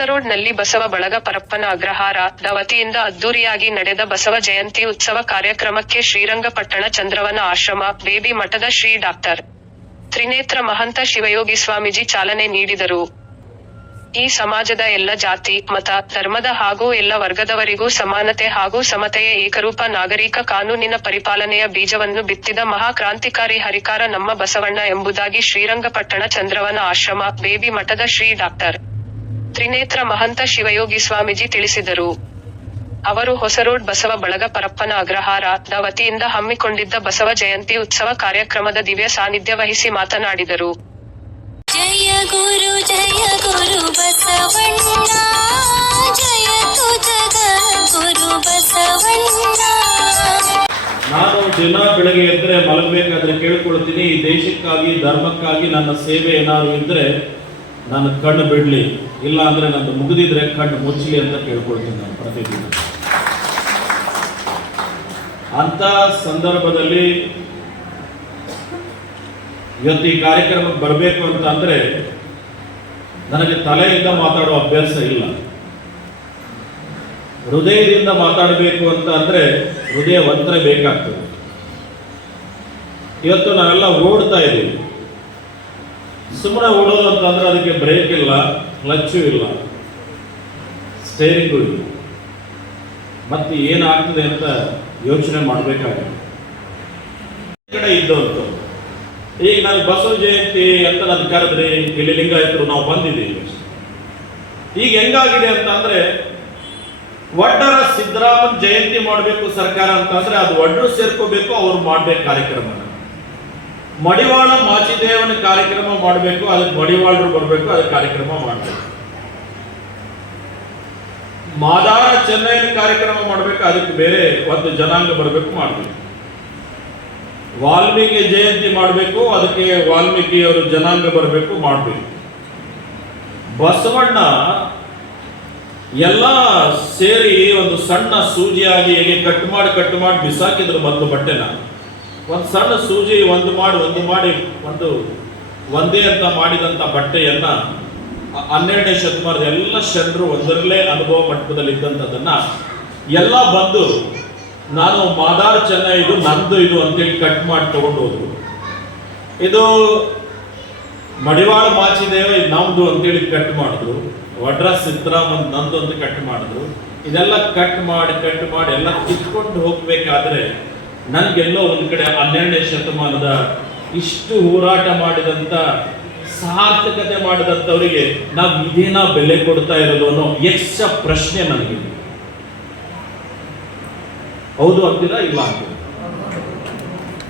ಹೊಸರೋಡ್ನಲ್ಲಿ ಬಸವ ಬಳಗ ಪರಪ್ಪನ ಅಗ್ರಹಾರ ವತಿಯಿಂದ ಅದ್ದೂರಿಯಾಗಿ ನಡೆದ ಬಸವ ಜಯಂತಿ ಉತ್ಸವ ಕಾರ್ಯಕ್ರಮಕ್ಕೆ ಶ್ರೀರಂಗಪಟ್ಟಣ ಚಂದ್ರವನ ಆಶ್ರಮ, ಬೇಬಿ ಮಠದ ಶ್ರೀ ಡಾಕ್ಟರ್ ತ್ರಿನೇತ್ರ ಮಹಂತ ಶಿವಯೋಗಿ ಸ್ವಾಮೀಜಿ ಚಾಲನೆ ನೀಡಿದರು. ಈ ಸಮಾಜದ ಎಲ್ಲ ಜಾತಿ, ಮತ, ಧರ್ಮದ ಹಾಗೂ ಎಲ್ಲ ವರ್ಗದವರಿಗೂ ಸಮಾನತೆ ಹಾಗೂ ಸಮತೆಯ ಏಕರೂಪ ನಾಗರಿಕ ಕಾನೂನಿನ ಪರಿಪಾಲನೆಯ ಬೀಜವನ್ನು ಬಿತ್ತಿದ ಮಹಾಕ್ರಾಂತಿಕಾರಿ ಹರಿಕಾರ ನಮ್ಮ ಬಸವಣ್ಣ ಎಂಬುದಾಗಿ ಶ್ರೀರಂಗಪಟ್ಟಣ ಚಂದ್ರವನ ಆಶ್ರಮ, ಬೇಬಿ ಮಠದ ಶ್ರೀ ಡಾಕ್ಟರ್ ತ್ರಿನೇತ್ರ ಮಹಂತ ಶಿವಯೋಗಿ ಸ್ವಾಮೀಜಿ ತಿಳಿಸಿದರು. ಅವರು ಹೊಸರೋಡ್ ಬಸವ ಬಳಗ ಪರಪ್ಪನ ಅಗ್ರಹಾರದ ವತಿಯಿಂದ ಹಮ್ಮಿಕೊಂಡಿದ್ದ ಬಸವ ಜಯಂತಿ ಉತ್ಸವ ಕಾರ್ಯಕ್ರಮದ ದಿವ್ಯ ಸಾನ್ನಿಧ್ಯ ವಹಿಸಿ ಮಾತನಾಡಿದರು. ಜಯ ಗುರು ಜಯ ಗುರು ಬಸವಣ್ಣ ಜಯ ಗುರು ಬಸವಣ್ಣ. ನಾನು ದಿನ ಬೆಳಗ್ಗೆ ಎದ್ದರೆ ಮಲಗಬೇಕಾದ್ರೆ ಕೇಳ್ಕೊಳ್ತೀನಿ ಈ ದೇಶಕ್ಕಾಗಿ ಧರ್ಮಕ್ಕಾಗಿ ನನ್ನ ಸೇವೆ ಏನಾದ್ರು ಇದ್ದರೆ ನನ್ನ ಕಣ್ಣು ಬಿಡಲಿ ಇಲ್ಲ ಅಂದರೆ ನಂದು ಮುಗಿದಿದ್ರೆ ಕಣ್ಣು ಮುಚ್ಚಲಿ ಅಂತ ಕೇಳ್ಕೊಳ್ತೀನಿ ನಾನು ಪ್ರತಿದಿನ. ಅಂಥ ಸಂದರ್ಭದಲ್ಲಿ ಇವತ್ತು ಈ ಕಾರ್ಯಕ್ರಮಕ್ಕೆ ಬರಬೇಕು ಅಂತ ಅಂದರೆ ನನಗೆ ತಲೆಯಿಂದ ಮಾತಾಡೋ ಅಭ್ಯಾಸ ಇಲ್ಲ. ಹೃದಯದಿಂದ ಮಾತಾಡಬೇಕು ಅಂತ ಅಂದರೆ ಹೃದಯ ವಂತ್ರ ಬೇಕಾಗ್ತದೆ. ಇವತ್ತು ನಾವೆಲ್ಲ ಓಡ್ತಾ ಇದ್ದೀವಿ. ಸುಮ್ಮನೆ ಓಡೋದು ಅಂತಂದ್ರೆ ಅದಕ್ಕೆ ಬ್ರೇಕ್ ಇಲ್ಲ ಕ್ಲಚ್ಚು ಇಲ್ಲ ಸ್ಟೇರಿಂಗು ಇಲ್ಲ. ಮತ್ತೆ ಏನಾಗ್ತದೆ ಅಂತ ಯೋಚನೆ ಮಾಡಬೇಕಾಗಿದೆ ಕಡೆ ಇದ್ದವಂತು ಈಗ ನಾನು ಬಸವ ಜಯಂತಿ ಅಂತ ನಾನು ಕರೆದ್ರೆ ಇಲ್ಲಿ ಲಿಂಗಾಯತರು ನಾವು ಬಂದಿದ್ದೀವಿ. ಈಗ ಹೆಂಗಾಗಿದೆ ಅಂತ ಅಂದ್ರೆ ಒಡ್ಡರ ಸಿದ್ದರಾಮನ್ ಜಯಂತಿ ಮಾಡಬೇಕು ಸರ್ಕಾರ ಅಂತ ಅಂದ್ರೆ ಅದು ಒಡ್ಡರು ಸೇರ್ಕೋಬೇಕು, ಅವ್ರು ಮಾಡ್ಬೇಕು ಕಾರ್ಯಕ್ರಮನ. ಮಡಿವಾಳ ಮಾಚಿದೇವನ ಕಾರ್ಯಕ್ರಮ ಮಾಡಬೇಕು, ಅದಕ್ಕೆ ಮಡಿವಾಳರು ಬರಬೇಕು, ಅದಕ್ಕೆ ಕಾರ್ಯಕ್ರಮ ಮಾಡಬೇಕು. ಮಾದಾರ ಚೆನ್ನೈನ ಕಾರ್ಯಕ್ರಮ ಮಾಡಬೇಕು, ಅದಕ್ಕೆ ಬೇರೆ ಒಂದು ಜನಾಂಗ ಬರಬೇಕು ಮಾಡಬೇಕು ವಾಲ್ಮೀಕಿ ಜಯಂತಿ ಮಾಡಬೇಕು, ಅದಕ್ಕೆ ವಾಲ್ಮೀಕಿಯವರು ಜನಾಂಗ ಬರಬೇಕು ಮಾಡಬೇಕು ಬಸವಣ್ಣ ಎಲ್ಲ ಸೇರಿ ಒಂದು ಸಣ್ಣ ಸೂಜಿಯಾಗಿ ಹೇಗೆ ಕಟ್ ಮಾಡಿ ಕಟ್ ಮಾಡಿ ಬಿಸಾಕಿದ್ರು ಮೊದಲು ಬಟ್ಟೆನ. ಒಂದು ಸಣ್ಣ ಸೂಜಿ, ಒಂದು ಮಾಡಿ ಒಂದು ಮಾಡಿ, ಒಂದು ಒಂದೇ ಅಂತ ಮಾಡಿದಂಥ ಬಟ್ಟೆಯನ್ನ ಹನ್ನೆರಡನೇ ಶತಮಾನದ ಎಲ್ಲ ಶರಣರು ಒಂದರಲ್ಲೇ ಅನುಭವ ಮಟ್ಟದಲ್ಲಿ ಇದ್ದಂಥದ್ದನ್ನ ಎಲ್ಲ ಬಂದು ನಾನು ಮಾದಾರ್ ಚೆನ್ನ ಇದು ನಂದು ಇದು ಅಂತೇಳಿ ಕಟ್ ಮಾಡಿ ತಗೊಂಡು ಹೋದ್ರು. ಇದು ಮಡಿವಾಳ ಮಾಚಿದೇವ ಇದು ನಮ್ದು ಅಂತೇಳಿ ಕಟ್ ಮಾಡಿದ್ರು. ವಡ್ರ ಸಿದ್ದರಾಮನ್ ನಂದು ಅಂತ ಕಟ್ ಮಾಡಿದ್ರು. ಇದೆಲ್ಲ ಕಟ್ ಮಾಡಿ ಕಟ್ ಮಾಡಿ ಎಲ್ಲ ಕಿತ್ಕೊಂಡು ಹೋಗ್ಬೇಕಾದ್ರೆ ನನ್ಗೆಲ್ಲೋ ಒಂದು ಕಡೆ ಹನ್ನೆರಡನೇ ಶತಮಾನದ ಇಷ್ಟು ಹೋರಾಟ ಮಾಡಿದಂಥ ಸಾರ್ಥಕತೆ ಮಾಡಿದಂಥವರಿಗೆ ನಾವು ಇದೇನ ಬೆಲೆ ಕೊಡ್ತಾ ಇರೋದು ಅನ್ನೋ ಯಕ್ಷ ಪ್ರಶ್ನೆ ನನಗೆ ಹೌದು ಅಂತಿಲ್ಲ ಇಲ್ಲ ಅಂತೀರಾ?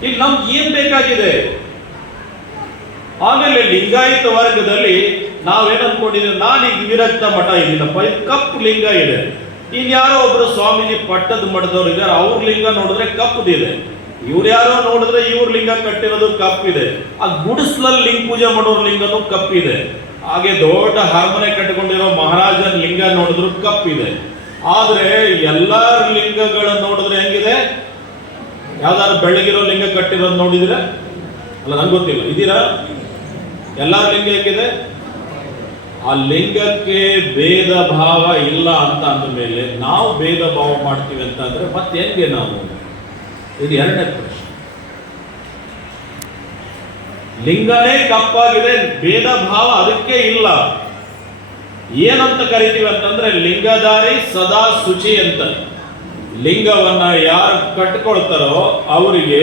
ಈಗ ನಮ್ಗೆ ಏನ್ ಬೇಕಾಗಿದೆ? ಆಮೇಲೆ ಲಿಂಗಾಯತ ವರ್ಗದಲ್ಲಿ ನಾವೇನ್ ಅನ್ಕೊಂಡಿದ್ದೀವಿ ನಾನೀಗ ವಿರಕ್ತ ಮಠ ಇದ್ದೀನಪ್ಪ ಇದು ಕಪ್ಪು ಲಿಂಗ ಇದೆ. ಇನ್ಯಾರೋ ಒಬ್ರು ಸ್ವಾಮೀಜಿ ಪಟ್ಟದ ಮಠದವ್ರು ಇದ್ದಾರೆ, ಅವ್ರ ಲಿಂಗ ನೋಡಿದ್ರೆ ಕಪ್ಪದಿದೆ ಇವ್ರು ಯಾರೋ ನೋಡಿದ್ರೆ ಇವ್ರ ಲಿಂಗ ಕಟ್ಟಿರೋದು ಕಪ್ಪಿದೆ. ಆ ಗುಡಿಸ್ಲಲ್ಲಿ ಲಿಂಗ ಪೂಜೆ ಮಾಡೋರ್ ಲಿಂಗನೂ ಕಪ್ಪಿದೆ. ಹಾಗೆ ದೊಡ್ಡ ಹರಮನೆ ಕಟ್ಟಿಕೊಂಡಿರೋ ಮಹಾರಾಜನ ಲಿಂಗ ನೋಡಿದ್ರು ಕಪ್ಪಿದೆ. ಆದ್ರೆ ಎಲ್ಲರ ಲಿಂಗಗಳನ್ನ ನೋಡಿದ್ರೆ ಹೆಂಗಿದೆ? ಯಾವ್ದಾದ್ರು ಬೆಳಗಿರೋ ಲಿಂಗ ಕಟ್ಟಿರೋದು ನೋಡಿದ್ರೆ? ಅಲ್ಲ, ನಂಗೆ ಗೊತ್ತಿಲ್ಲ. ಇದೀರಾ ಎಲ್ಲರ ಲಿಂಗ ಹೇಗಿದೆ? ಆ ಲಿಂಗಕ್ಕೆ ಭೇದ ಭಾವ ಇಲ್ಲ ಅಂತ ಅಂದ ಮೇಲೆ ನಾವು ಭೇದ ಭಾವ ಮಾಡ್ತೀವಿ ಅಂತ ಅಂದ್ರೆ ಮತ್ತೆ ಹೆಂಗೆ ನಾವು? ಇದು ಎರಡನೇ ಪ್ರಶ್ನೆ. ಲಿಂಗನೇ ಕಪ್ಪಾಗಿದೆ, ಭೇದ ಭಾವ ಅದಕ್ಕೆ ಇಲ್ಲ. ಏನಂತ ಕರಿತೀವಿ ಅಂತಂದ್ರೆ ಲಿಂಗಧಾರಿ ಸದಾ ಶುಚಿ ಅಂತ. ಲಿಂಗವನ್ನ ಯಾರು ಕಟ್ಕೊಳ್ತಾರೋ ಅವರಿಗೆ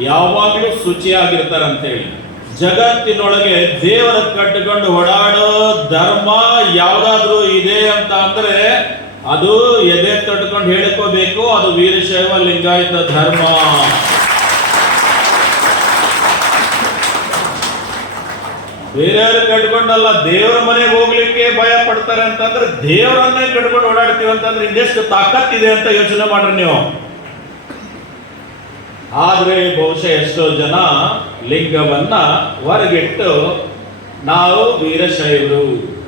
ಯಾವಾಗಲೂ ಶುಚಿಯಾಗಿರ್ತಾರೆ ಅಂತೇಳಿ ಜಗತ್ತಿನೊಳಗೆ ದೇವರ ಕಟ್ಟಿಕೊಂಡು ಓಡಾಡೋ ಧರ್ಮ ಯಾವ್ದಾದ್ರೂ ಇದೆ ಅಂತ ಅಂದ್ರೆ ಅದು ಎದೆ ತಟ್ಕೊಂಡು ಹೇಳ್ಕೋಬೇಕು, ಅದು ವೀರಶೈವ ಲಿಂಗಾಯತ ಧರ್ಮ. ಬೇರೆಯವ್ರಿಗೆ ಕಟ್ಕೊಂಡಲ್ಲ, ದೇವರ ಮನೆಗೆ ಹೋಗ್ಲಿಕ್ಕೆ ಭಯ ಪಡ್ತಾರೆ ಅಂತಂದ್ರೆ ದೇವರನ್ನೇ ಕಟ್ಕೊಂಡು ಓಡಾಡ್ತೀವಿ ಅಂತಂದ್ರೆ ಇನ್ನೆಷ್ಟು ತಾಕತ್ತಿದೆ ಅಂತ ಯೋಚನೆ ಮಾಡ್ರಿ ನೀವು. ಆದ್ರೆ ಬಹುಶಃ ಎಷ್ಟೋ ಜನ ಲಿಂಗವನ್ನ ಹೊರಗಿಟ್ಟು ನಾವು ವೀರಶೈವರು.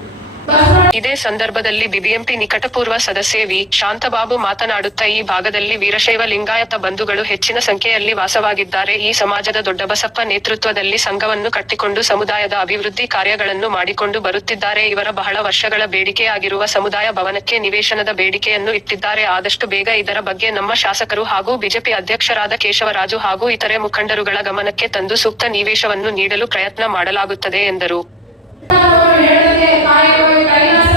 ಇದೇ ಸಂದರ್ಭದಲ್ಲಿ ಬಿಬಿಎಂಪಿ ನಿಕಟಪೂರ್ವ ಸದಸ್ಯೆ ವಿ. ಶಾಂತಬಾಬು ಮಾತನಾಡುತ್ತಾ ಈ ಭಾಗದಲ್ಲಿ ವೀರಶೈವ ಲಿಂಗಾಯತ ಬಂಧುಗಳು ಹೆಚ್ಚಿನ ಸಂಖ್ಯೆಯಲ್ಲಿ ವಾಸವಾಗಿದ್ದಾರೆ. ಈ ಸಮಾಜದ ದೊಡ್ಡಬಸಪ್ಪ ನೇತೃತ್ವದಲ್ಲಿ ಸಂಘವನ್ನು ಕಟ್ಟಿಕೊಂಡು ಸಮುದಾಯದ ಅಭಿವೃದ್ಧಿ ಕಾರ್ಯಗಳನ್ನು ಮಾಡಿಕೊಂಡು ಬರುತ್ತಿದ್ದಾರೆ. ಇವರ ಬಹಳ ವರ್ಷಗಳ ಬೇಡಿಕೆಯಾಗಿರುವ ಸಮುದಾಯ ಭವನಕ್ಕೆ ನಿವೇಶನದ ಬೇಡಿಕೆಯನ್ನು ಇಟ್ಟಿದ್ದಾರೆ. ಆದಷ್ಟು ಬೇಗ ಇದರ ಬಗ್ಗೆ ನಮ್ಮ ಶಾಸಕರು ಹಾಗೂ ಬಿಜೆಪಿ ಅಧ್ಯಕ್ಷರಾದ ಕೇಶವರಾಜು ಹಾಗೂ ಇತರೆ ಮುಖಂಡರುಗಳ ಗಮನಕ್ಕೆ ತಂದು ಸೂಕ್ತ ನಿವೇಶವನ್ನು ನೀಡಲು ಪ್ರಯತ್ನ ಮಾಡಲಾಗುತ್ತದೆ, ಎಂದರು. ಹೇಳದೆ ಕಾಯಿ ಕೈಲಾಸ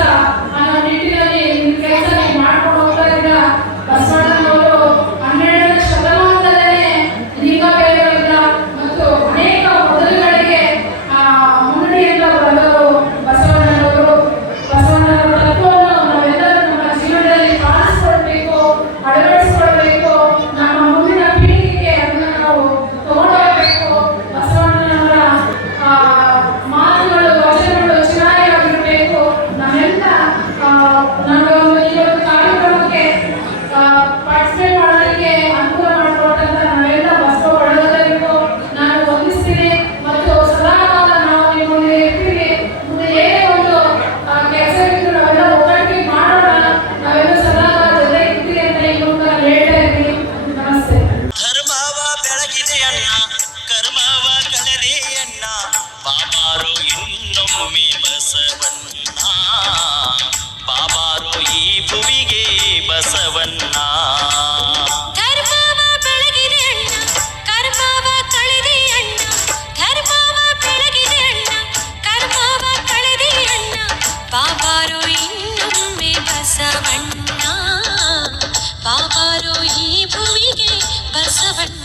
पापारोही भूमिगे बसवण्ण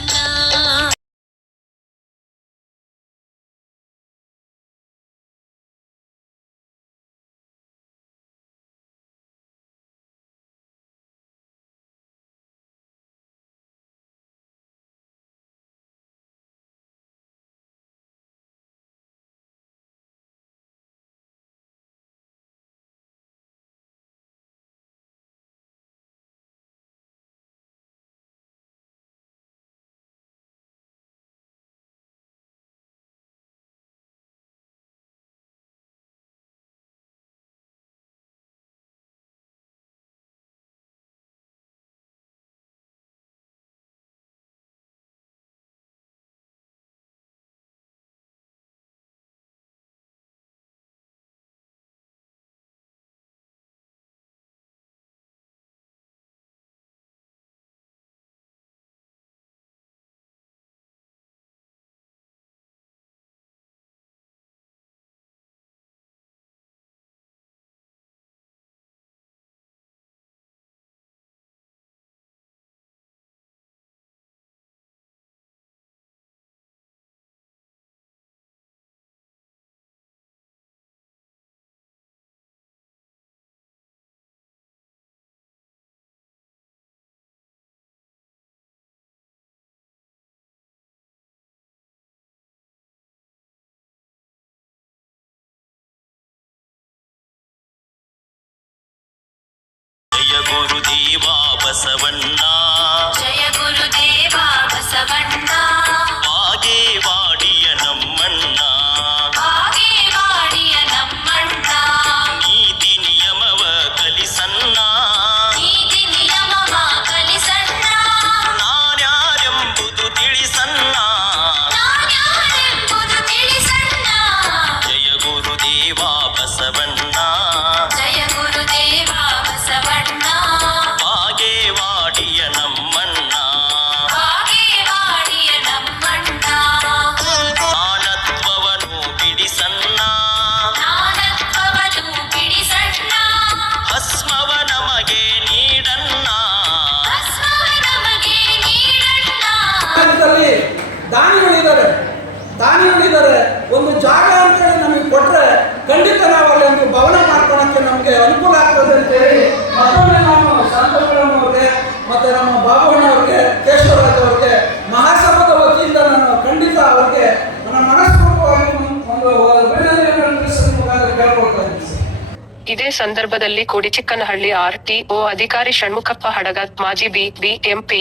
ಗುರುದೇವಾ ಬಸವಣ್ಣ ಜಯ ಗುರುದೇವಾ ಬಸವಣ್ಣ ಬಾಗೇವಾಡಿಯ ನಮ್ಮಣ್ಣ ಬಾಗೇವಾಡಿಯ ನಮ್ಮಣ್ಣ ನೀತಿ ನಿಯಮವ ಕಲಿಸನ್ನ ನೀತಿ ನಿಯಮವ ಕಲಿಸಣ್ಣ ನಾರ್ಯಾರೆಂಬುದು ತಿಳಿಸನ್ನ ಇದೇ ಸಂದರ್ಭದಲ್ಲಿ ಕೋಡಿಚಿಕ್ಕನಹಳ್ಳಿ ಆರ್ಟಿಒ ಅಧಿಕಾರಿ ಷಣ್ಮುಖಪ್ಪ ಹಡಗತ್ ಮಾಜಿ ಬಿಬಿಎಂಪಿ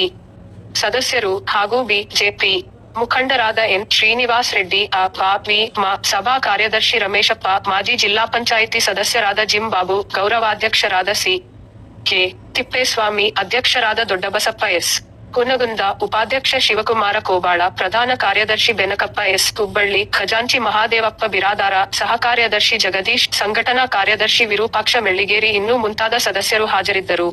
ಸದಸ್ಯರು ಹಾಗೂ ಬಿಜೆಪಿ ಮುಖಂಡರಾದ ಎಂ ಶ್ರೀನಿವಾಸ್ ರೆಡ್ಡಿ, ಆ ಮಾ, ಸಭಾ ಕಾರ್ಯದರ್ಶಿ ರಮೇಶಪ್ಪ, ಮಾಜಿ ಜಿಲ್ಲಾ ಪಂಚಾಯಿತಿ ಸದಸ್ಯರಾದ ಜಿಂ ಬಾಬು ಗೌರವಾಧ್ಯಕ್ಷರಾದ ಸಿ, ಕೆ ತಿಪ್ಪೇಸ್ವಾಮಿ, ಅಧ್ಯಕ್ಷರಾದ ದೊಡ್ಡಬಸಪ್ಪ ಎಸ್. ಹುನಗುಂದ ಉಪಾಧ್ಯಕ್ಷ ಶಿವಕುಮಾರ ಕೋಬಾಳ, ಪ್ರಧಾನ ಕಾರ್ಯದರ್ಶಿ ಬೆನಕಪ್ಪ ಎಸ್ ಹುಬ್ಬಳ್ಳಿ, ಖಜಾಂಚಿ ಮಹಾದೇವಪ್ಪ ಬಿರಾದಾರ ಸಹ ಕಾರ್ಯದರ್ಶಿ ಜಗದೀಶ್, ಸಂಘಟನಾ ಕಾರ್ಯದರ್ಶಿ ವಿರೂಪಾಕ್ಷ ಮೆಳ್ಳಿಗೇರಿ ಇನ್ನೂ ಮುಂತಾದ ಸದಸ್ಯರು ಹಾಜರಿದ್ದರು.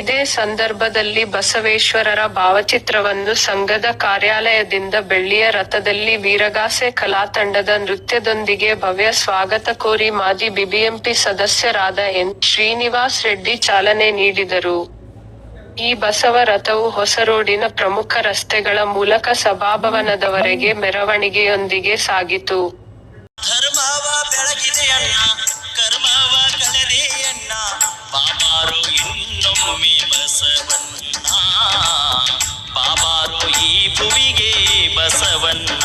ಇದೇ ಸಂದರ್ಭದಲ್ಲಿ ಬಸವೇಶ್ವರರ ಭಾವಚಿತ್ರವನ್ನು ಸಂಘದ ಕಾರ್ಯಾಲಯದಿಂದ ಬೆಳ್ಳಿಯ ರಥದಲ್ಲಿ ವೀರಗಾಸೆ ಕಲಾತಂಡದ ನೃತ್ಯದೊಂದಿಗೆ ಭವ್ಯ ಸ್ವಾಗತ ಕೋರಿ ಮಾಜಿ ಬಿಬಿಎಂಪಿ ಸದಸ್ಯರಾದ ಎನ್ ಶ್ರೀನಿವಾಸ್ ರೆಡ್ಡಿ ಚಾಲನೆ ನೀಡಿದರು. ಈ ಬಸವ ರಥವು ಹೊಸ ರೋಡಿನ ಪ್ರಮುಖ ರಸ್ತೆಗಳ ಮೂಲಕ ಸಭಾಭವನದವರೆಗೆ ಮೆರವಣಿಗೆಯೊಂದಿಗೆ ಸಾಗಿತು. ಈ ಭುವಿಗೆ ಬಸವಣ್ಣ.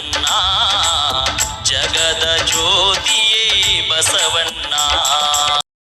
செவன்னா